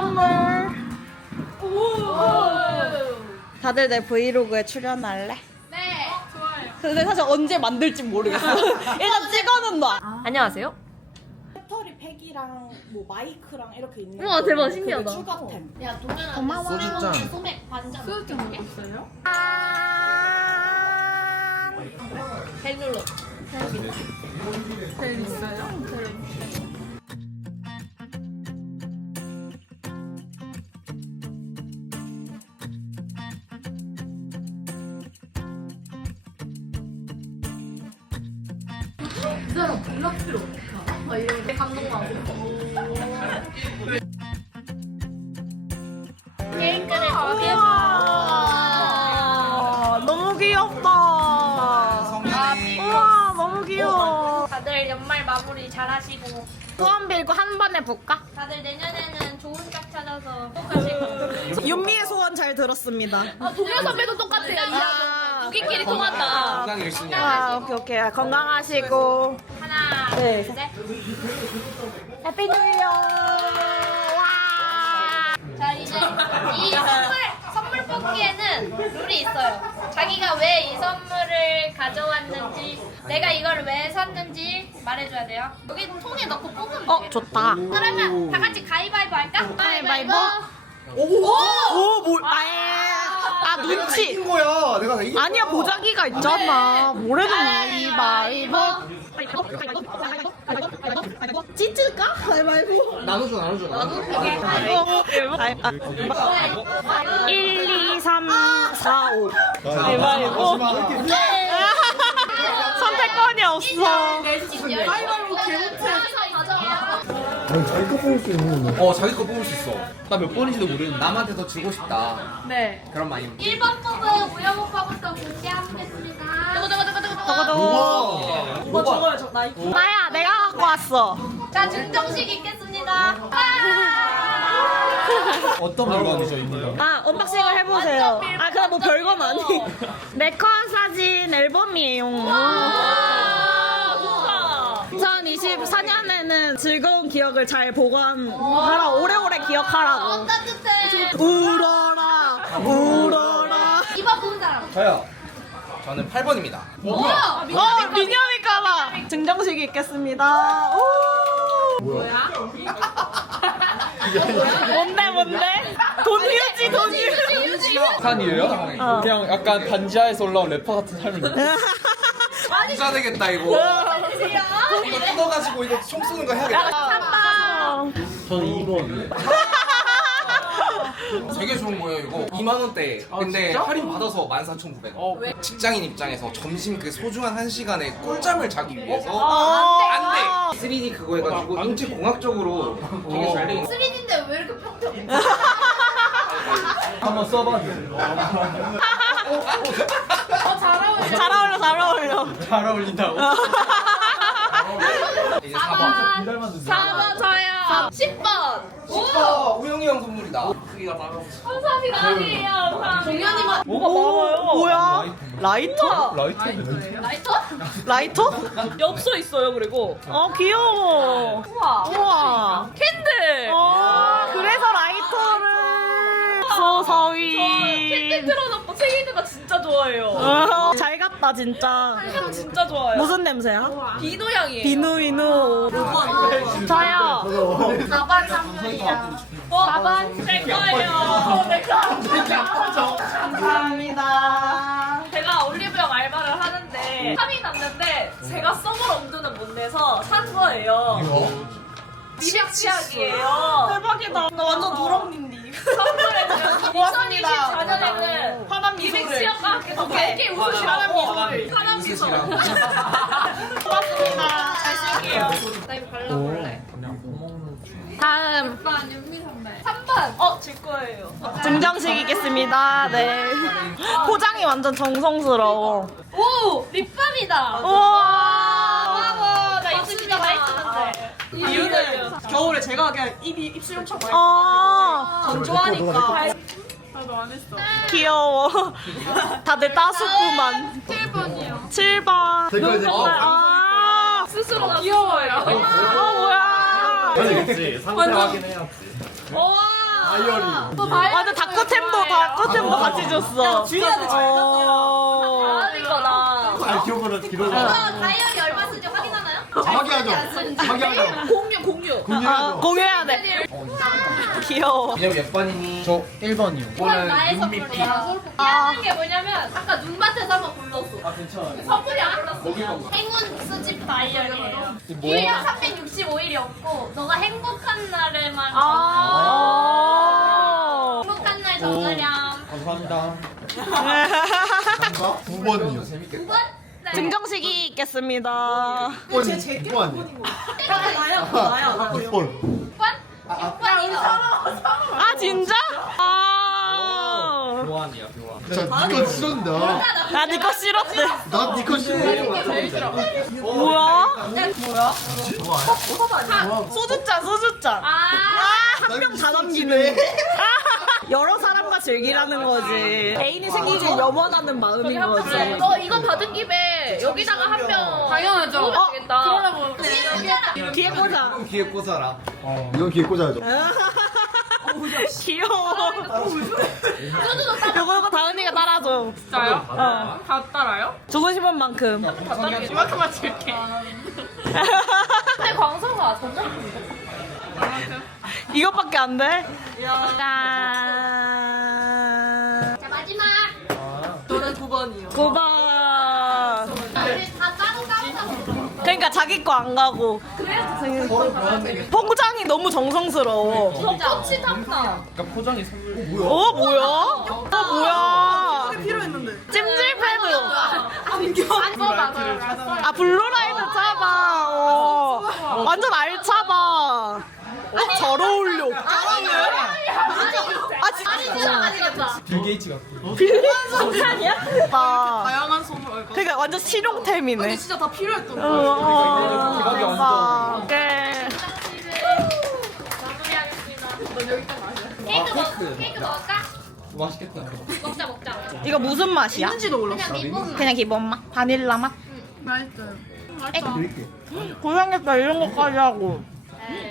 선물. 다들 내 브이로그에 출연할래? 네. 근데 사실 언제 만들지 모르겠어. 일단 찍어는 놔. 안녕하세요. 배터리 팩이랑 뭐 마이크랑 이렇게 있는. 우와, 거. 대박, 그게 신기하다. 추가템. 야, 동현아. 고마워. 소주잔. 소맥 반잔. 소맥 먹었어요? 벨 눌러. 케이크를 거기에서. 우와, 너무 귀엽다. 우와, 너무 귀여워. 다들 연말 마무리 잘 하시고. 소원 빌고 한 번에 볼까? 다들 내년에는 좋은 짝 찾아서 꼭 하시고. 윤미의 소원 잘 들었습니다. 아, 동현 선배도 똑같아요. 아, 우리끼리 통한다. 건강 열심히 아, 오케이, 오케이. 건강하시고. 하나, 네. 둘, 셋. 해피 뉴 이어! 와! 자 이제 이 선물 선물 뽑기에는 룰이 있어요. 자기가 왜 이 선물을 가져왔는지, 내가 이걸 왜 샀는지 말해줘야 돼요. 여기 통에 넣고 뽑으면 어, 돼요. 좋다. 그러면 다 같이 가위바위보 할까? 가위바위보. 오! 오, 뭘, 아예. 아, 눈치. 이긴 거야. 내가 다 이긴 아니야, 거야. 보자기가 있잖아. 뭐래도 가위바위보. 찢을까? 가위바위보. 나눠줘, 나눠줘. 가위바위보. 1, 2, 3, 4, 5. 가위바위보. 선택권이 없어. 가위바위보 개못해. 자기 거 뽑을 수 있는 어, 자기 거 뽑을 수 있어. 나 몇 번인지도 모르는데. 남한테 더 주고 싶다. 네. 그런 마음. 1번 뽑은 우영 오빠부터 공개하겠습니다. 저거도. 뭐 저거야, 저 나야, 내가 갖고 왔어. 자 증정식 있겠습니다. 어떤 물건이죠, 입니다? 아, 언박싱을 해보세요. 아, 그냥 뭐 별건 아니. 네컷 사진 앨범이에요. 2024년에는 즐거운 기억을 잘 보관하라. 오래오래 기억하라고. 따뜻해. 울어라, 울어라. 2번 뽑은 사람. 저요. 저는 8번입니다. 뭐야? 어, 미녀일까봐. 증정식이 있겠습니다. 오. 뭐야? 뭔데, 뭔데? 돈유지, 돈유지. 탄이에요? 어. 그냥 약간 반지하에서 올라온 래퍼 같은 삶인데. 부자 되겠다, 이거. 이거 뜯어가지고 이거 총 쏘는 거 해야겠다. 저는 2번. 되게 좋은 거예요, 이거. 2만 원대. 근데 할인 받아서 14,900원. 직장인 입장에서 점심 그 소중한 한 시간에 꿀잠을 자기 위해서 안 돼! 3D 그거 해가지고 인체 공학적으로 되게 잘 되어 3D인데 왜 이렇게 평평해? 한번 써봐주세요. 잘 어울려, 잘 어울려. 잘 어울린다고? 이제 4번. 닮았는데. 4번 저요. 10번. 어, 우영이 형 선물이다. 크기가 작아서. 감사합니다. 아니에요. 동현이만. 뭐가 오, 뭐야? 라이터? 라이트인데. 라이터? 라이터? 엽서 있어요 그리고 어, 귀여워. 우와 우와. 캔들 어, 그래서 라이터를. 소서위. 캔들 틀어놓고 책 읽는 거 진짜 좋아해요 어, 잘 갔다, 진짜. 향 진짜 좋아요 무슨 냄새야? 비누 향이에요 비누이누. 저요. 4번 선물이야. 4번 제 거예요 감사합니다. 제가 올리브영 알바를 하는데 탐이 났는데 제가 써볼 엄두는 못 내서 산 거예요 미백 치약이에요 대박이다. 나 완전 누렁님디. 선물해드려서 고맙습니다. 2024년에는 화남 미백 미소를. 함께 더 밝게 웃으시라고 사람 미소 고맙습니다. 잘 쓸게요. 나 이거 발라볼래. 다음 오빠 윤미 선배. 3번. 어, 제 거예요 증정식이겠습니다. 네. 포장이 완전 정성스러워. 오 립밤이다. 우와. 와나 입술 진짜 많이 쓰는데. 이유는 겨울에 제가 그냥 입이 입술 엄청 많이 아, 건조하니까 나도 안 했어 귀여워. 다들 따숩구만. 7번이요. 7번. 댓글 정말, 아. 스스로 귀여워요 아, 뭐야. 그렇지. 상세 확인해야지. 와 다이어리. 또 다이어리 맞아 닭코템도 닭코템도 같이 줬어. 주희한테 잘 줬어. 이거다. 아 기억으로 기록을. 이거 다이어리 얼마 쓰 지 확인하나요? 확인하죠. 확인하죠. 공유 공유. 아, 공유하죠. 공유해야 돼. 귀여워. 기념 몇 번이니? 저 1번이요. 이건 나의 선물이야. 미안한 게 뭐냐면 아까 눈밭에서 한번 불렀어. 아 괜찮아요. 선물이 안 불렀어. 행운 수집 다이어리예요. 유일한 365일이었고 너가 행복한 날에만 아. 행복한 날 적으렴. 감사합니다. 감사합니다. 9번이요. 재밌겠다. 9번? 네. 증정식이 있겠습니다. 6번. 9번. 나야 나야. 6번. 6번? 6번이요. 아 진짜? 아. 교환이야 교환. 자, 니거 싫은데. 나네거 싫었대. 나 니거 싫어. 뭐야? 소주잔 소주잔. 아. 한명다 넘기네. 아, 여러 사람과 즐기라는 거지. 애인이 생기길 염원하는 마음인 거지. 너 이거 받은 김에 여기다가 한 명. 당연하죠. 어, 되겠다. 뒤에 보자. 그럼 귀에 꽂아라. 이건 귀에 꽂아야죠. 귀여워. 요거 요거 다은이가 따라줘. 진짜요? 어. 다 따라요? 주고 싶은 만큼. 이만큼만 줄게. 근데 광서가 전자품인데? 이것밖에 안 돼? 짠. 그러니까 자기 거 안 가고. 포장이 너무 정성스러워. 꽃이 탐나. 어 뭐야? 어 뭐야? 찜질 패드. 안 맞아요. 아 블루라이트 차봐. 어. 완전 알차봐. 어, 잘 어울려. 아 진짜. 아니겠다. 빌 게이츠 같고. 아니야? 아. 다양한 선물. 그러니까 완전 실용템이네. 진짜 다 필요했던 거. 어, 기억이 안 대박. 오케이. 케이크 먹 케이크 먹을까? 맛있겠다. 먹자 먹자. 이거 무슨 맛이야? 그냥 미분. 그냥 기본 맛? 바닐라 맛? 맛있어요. 드릴게. 고생했다 이런 것까지 하고.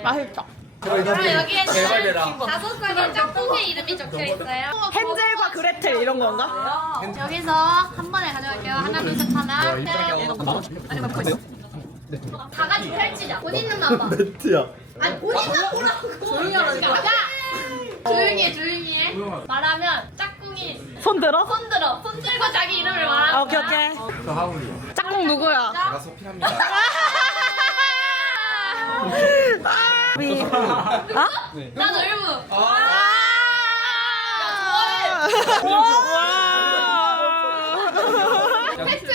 맛있다. 그럼 여기에는 대박이다. 다섯 살의 짝꿍의 이름이 적혀 있어요. 헨젤과 그레텔 이런 건가? 여기서 한 번에 가져갈게요. 하나, 둘, 셋, 하나. 다 같이 펼치자. 곧 있는 만 봐. 매트야. 아니, 곧 있는 보라고. 조용히 하라니까. 조용히 해, 조용히 해. 말하면 짝꿍이 손 들어? 손 들어. 손 들고 자기 이름을 아, 말하는 오케이 거야. 오케이. 저 하울이요. 짝꿍 누구야? 제가 소피랍니다. 미. 아? 난 을무. 와. 팩트.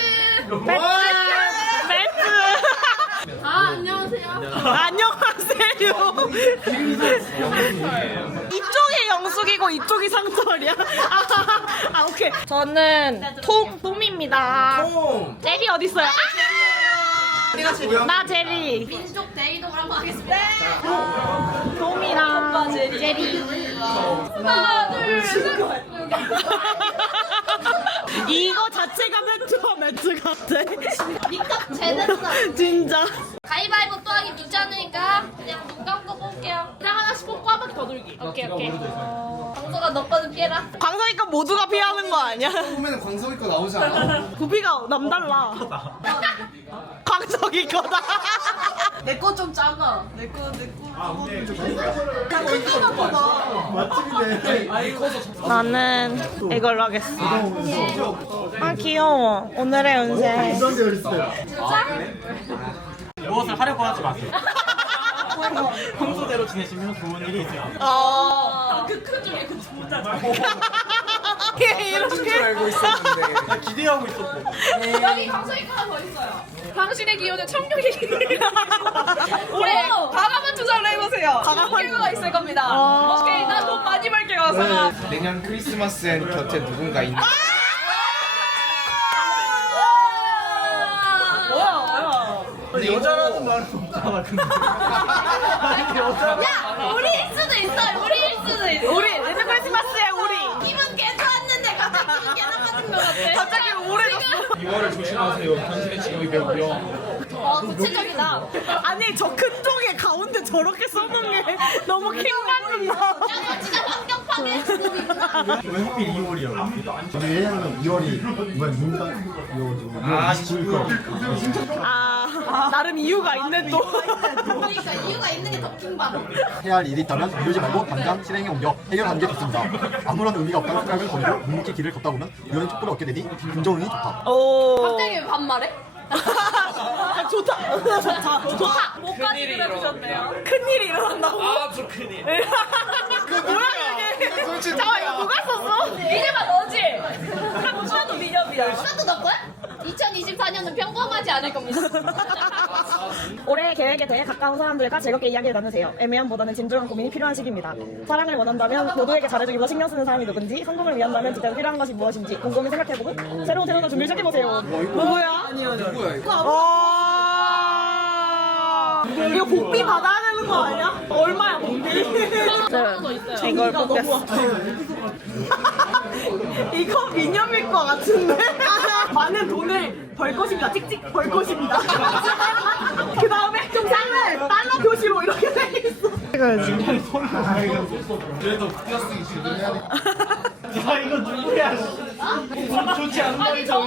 매트. 아, 안녕하세요. 안녕하세요. 이쪽이 영숙이고 이쪽이 상철이야. 아, 아 오케이. 저는 톰 톰입니다. 홈. 제리 어디 있어요? 나 제리. 민족 대이동을 한번 하겠습니다. 톰이랑 제리. 하나, 둘, 셋. 이거 자체가 매트와 매트 같아. 니값 제대로. 진짜. 가위바위보 또 하기 귀찮으니까 그냥 눈 감고 뽑을게요. 딱 하나씩 뽑고 한 바퀴 더 돌기. 오케이, 오케이. 방송가 너 거는 피해라. 광석이가 모두가 피하는 거 아니야? 보면 광석이 거 나오지 않아? 구비가 남달라. 광석이 거다. 내 거 좀 작아. 내 거, 내 거. 맛집이네. 나는 이걸로 하겠어. 아 귀여워. 오늘의 운세. 구성되어 있어요. 무엇을 하려고 하지 마세요. 평소대로 지내시면 좋은 일이 있어요. 어. 그큰 중에 그 진짜 줄 이렇게. 알고 있었는데. 나 기대하고 있었고. 여기 방송이 하나 더 있어요. 당신의 기운은 청룡의. 올해 과감한 투자를 해보세요. 과감한 결과가 있을 겁니다. 아. 오케이, 나 돈 많이 벌게 가서. 내년 크리스마스엔 곁에 누군가 있는. 근데 여자라는 말은 없잖아, 근데. 야, 우리일 수도 있어. 우리일 수도 있어. 우리 내년 크리스마스에 우리. 기분 괜찮았는데 갑자기 기분 개나빠진 것 같아. 갑자기 우울해졌어. 이거를 조심하세요. 당신의 직업이 배우고요. 어, 구체적이다. 아니 저큰 쪽에 가운데 저렇게 써놓은 게 너무 킹받는다. 야, 너 진짜 방송 왜 하필 2월이야? 근데 왜냐면 2월이 이번 민간이어가지고 아, 29일 아, 나름 이유가 있는 또. 그러니까 이유가 있는 게더 킹받아. 해야 할 일이 있다면 미루지 말고 당장 실행에 옮겨 해결하는 게 좋습니다. 아무런 의미가 없다는 생각을 버리고 묵묵히 길을 걷다 보면 유연한 촉구를 얻게 되니 긍정운이 좋다. 오. 갑자기 왜 반말해? 아, 좋다. 좋다. 좋다. 목까지 그려주셨네요. 큰일이 일어난다고? 아주 큰일. 그 뭐야 이게? 잠깐 이거 누가 썼어? 미녀가 너지? 한차도 미녀비야. 하나도 너 거야? 2024년은 평범하지 않을 겁니다. 올해 계획에 대해 가까운 사람들과 즐겁게 이야기를 나누세요. 애매함보다는 진중한 고민이 필요한 시기입니다. 사랑을 원한다면 모두에게 잘해주기 위해 신경 쓰는 사람이 누군지, 성공을 위한다면 진짜 필요한 것이 무엇인지 곰곰이 생각해보고 새로운 태어날 준비를 시작해보세요. 누구야? 아니요. 누구야 이거? 아~ 이거 복비 받아야 되는 거 아니야? 얼마야 복비? 이걸 뽑겠어. 이거 미녀일 것 같은데? 많은 돈을 벌 것입니다. 찍찍 벌 것입니다. 그 다음에 좀 상을 달러 표시로 이렇게 돼 있어. 야 이거 누구야? 좋지 않은 말이 저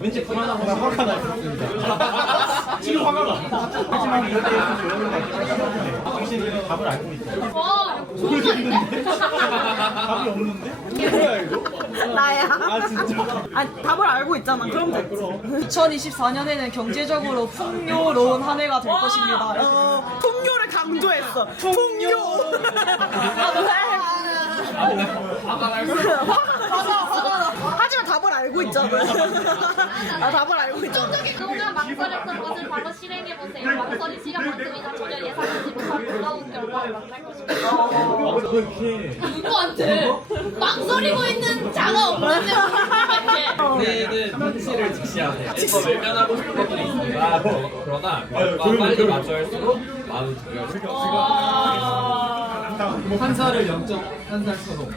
왠지 불안하거나 화가 날수 있습니다. 지금 화가 나. 하지만 이럴 때 조용히 말씀하시면 당신이 답을 알고 있다. 와, 좋은 말인데? 답이 없는데? 뭐야 이거? 나야. 아 진짜? 아니, 답을 알고 있잖아. 그럼 됐지. 2024년에는 경제적으로 풍요로운 한 해가 될 것입니다. 어, 풍요를 강조했어. 풍요. 아, 왜? 화가 화가 나. 하지만 답을 알고 있잖아. 아, 답을 알고 있잖아. 긍정적인 그동안 망설였던 것을 바로 실행해보세요. 망설이 시간 만큼이나 전혀 예상하지 못한 놀라운 결과를 만날 것입니다. 누구한테? 망설이고 있는 자가 없는데? 우리는 현실을 직시하세요. 외면하고 싶은 것들이 있습니다. 그러나 결과 빨리 맞춰할수록 마음이 두려워요. 한 살을 0.1살 서로.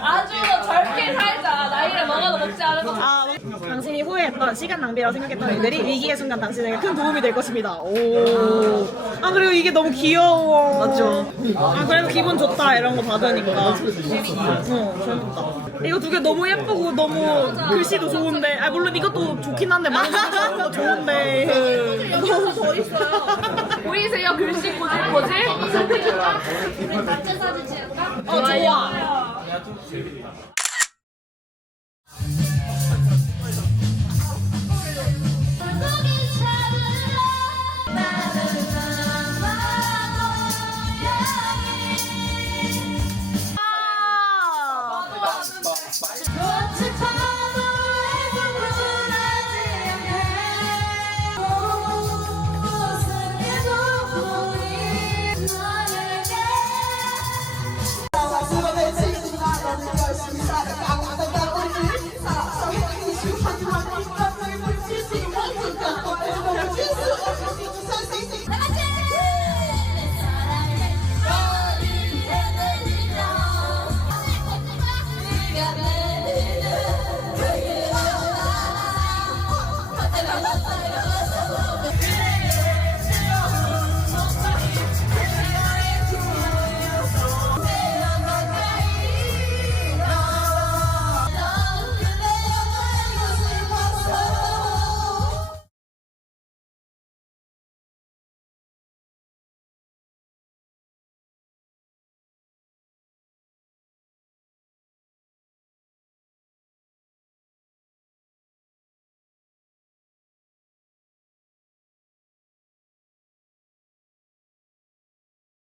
아주 젊게 살자. 나이가 먹어도 먹지 것 아, 당신이 후회했던 시간 낭비라고 생각했던 일들이 위기의 순간 당신에게 큰 도움이 될 것입니다. 오. 아, 그리고 이게 너무 귀여워. 맞죠? 아, 그래도 기분 좋다, 이런 거 받으니까. 어, 재밌다. 이거 두 개 너무 예쁘고 너무 글씨도 좋은데, 아, 물론 이것도 좋긴 한데, 많은 거 좋은데. 너무 더 있어요. 보이세요? 글씨 꼬질꼬질? 우리 단